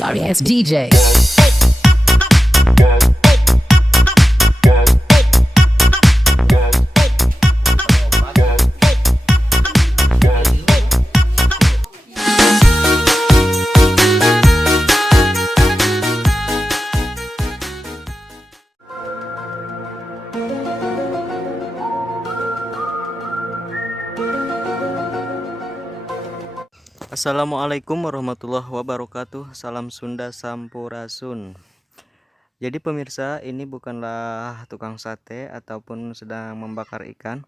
Sorry ass DJ. Assalamualaikum warahmatullahi wabarakatuh. Salam Sunda Sampurasun. Jadi pemirsa, ini bukanlah tukang sate ataupun sedang membakar ikan.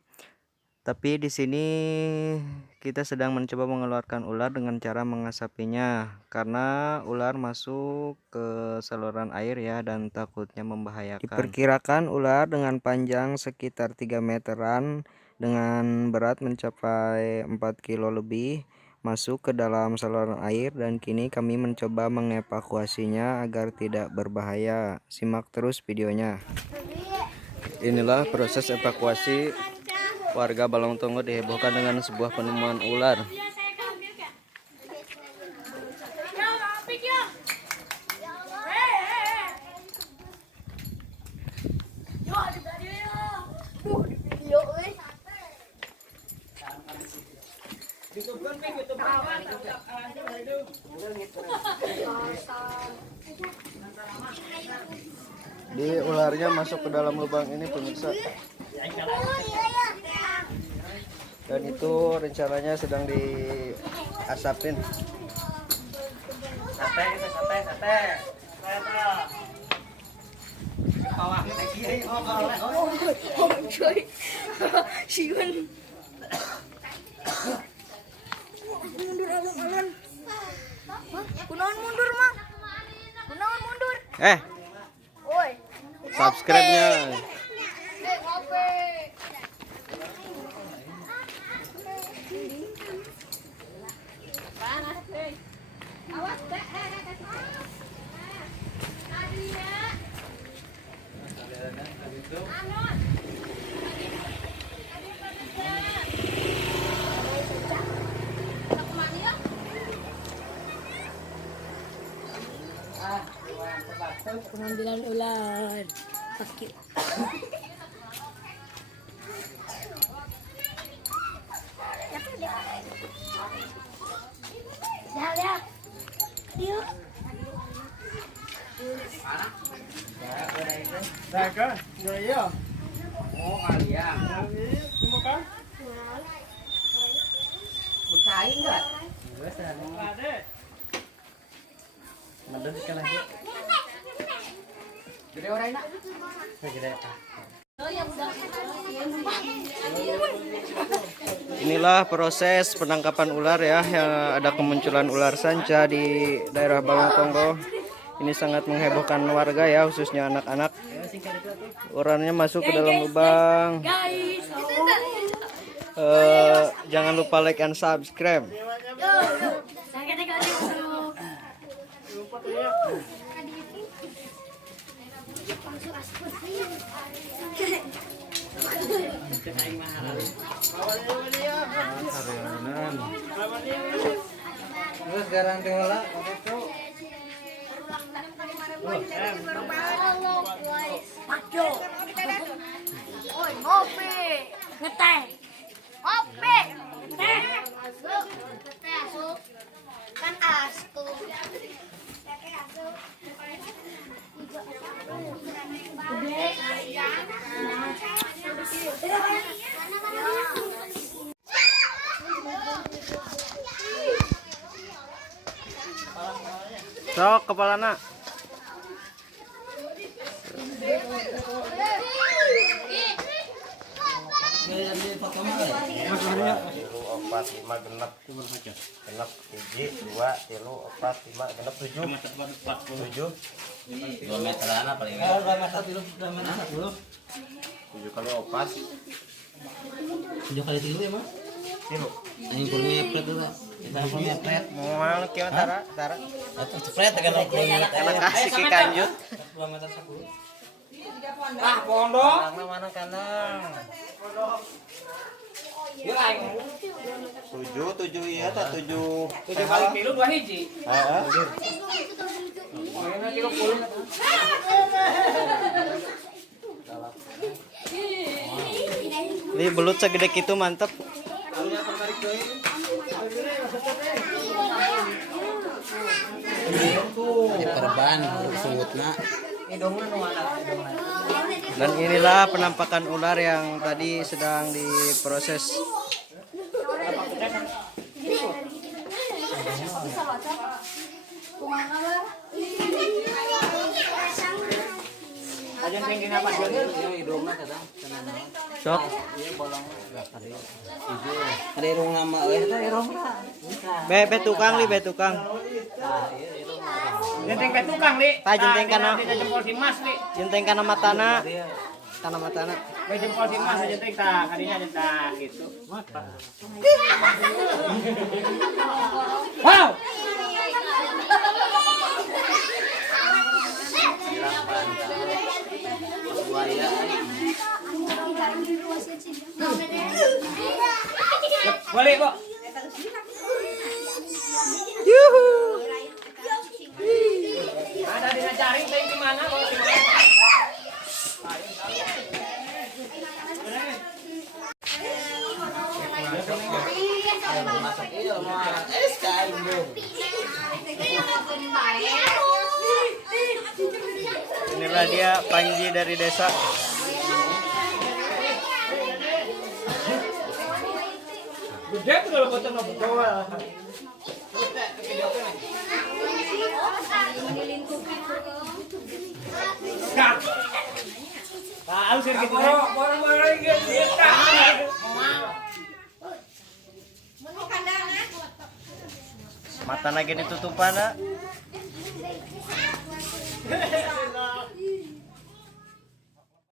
Tapi di sini kita sedang mencoba mengeluarkan ular dengan cara mengasapinya, karena ular masuk ke saluran air ya dan takutnya membahayakan. Diperkirakan ular dengan panjang sekitar 3 meteran dengan berat mencapai 4 kilo lebih masuk ke dalam saluran air, dan kini kami mencoba mengevakuasinya agar tidak berbahaya. Simak terus videonya. Inilah proses evakuasi. Warga Balongtongo dihebohkan dengan sebuah penemuan ular. Di ularnya masuk ke dalam lubang ini pemirsa. Dan itu rencananya sedang diasapin. Sate. Mundur. Subscribe-nya. Pengambilan ular. Sakit. Inilah proses penangkapan ular ya, yang ada kemunculan ular sanca di daerah Balongtongo. Ini sangat menghebohkan warga ya, khususnya anak-anak. Ularnya masuk ke dalam lubang. Jangan lupa like and subscribe. Terus garanti wala itu. Ngopi. Ngeteh. Ngopi. Teh. Kan asu. Sok kepala nak. Opat lima genep genep hiji dua tilu opat lima genep tujuh 2 meteran apa paling 7 kali opat 7 kali tilu ya mah tilu yang kurang ngepret tuh kita kurang ngepret Mau kieu tara atau cepret kan Karena kasih ki kanjut. 2 meter 10 Pondok. Mana kanang. Tujuh iya tak tujuh. 7 kali kilo 2 hiji. Heeh. Ini belut segede gitu mantep. Ini perban sungutna. Dan inilah penampakan ular yang tadi sedang diproses. Ajan tinggi apa dia? Sok. Ada irung nama euy eta irung lah. Be tukang li, be tukang. Jenteng ke tukang, Li. Jenteng kana. Jempol si Mas, Li. Jenteng kana matana. Kana matana. We jempol si Mas jenteng tah kadinya jentah gitu. Wow. Buaya. Boleh, Kok. Yuhu. Ada di jaring teh di mana? Kalau di mana? Masak iya mah SKM belum. Inilah dia Panji dari desa. Gede tuh kalau potong bawah. Kak. Tahu sih gitu. Orang-orang gitu. Mata lagi ditutupan.